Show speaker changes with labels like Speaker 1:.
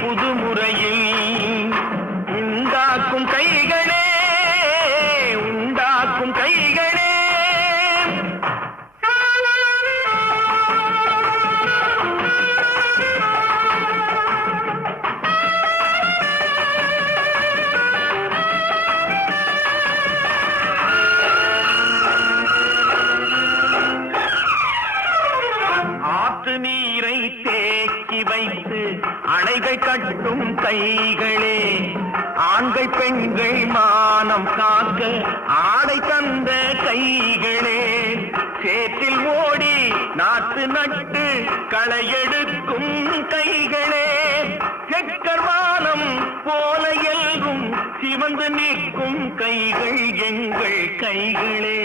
Speaker 1: புதுமுறையில் ஆற்று நீரை தேக்கி வைத்து அணைகள் கட்டும் கைகளே. ஆண்கள் பெண்கள் மானம் காக்க ஆடை தந்த கைகளே. சேற்றில் ஓடி நாத்து நட்டு களையெடுக்கும் கைகளே. செக்கர் வானம் போல எல்கும் சிவந்து நிற்கும் கைகள் எங்கள் கைகளே.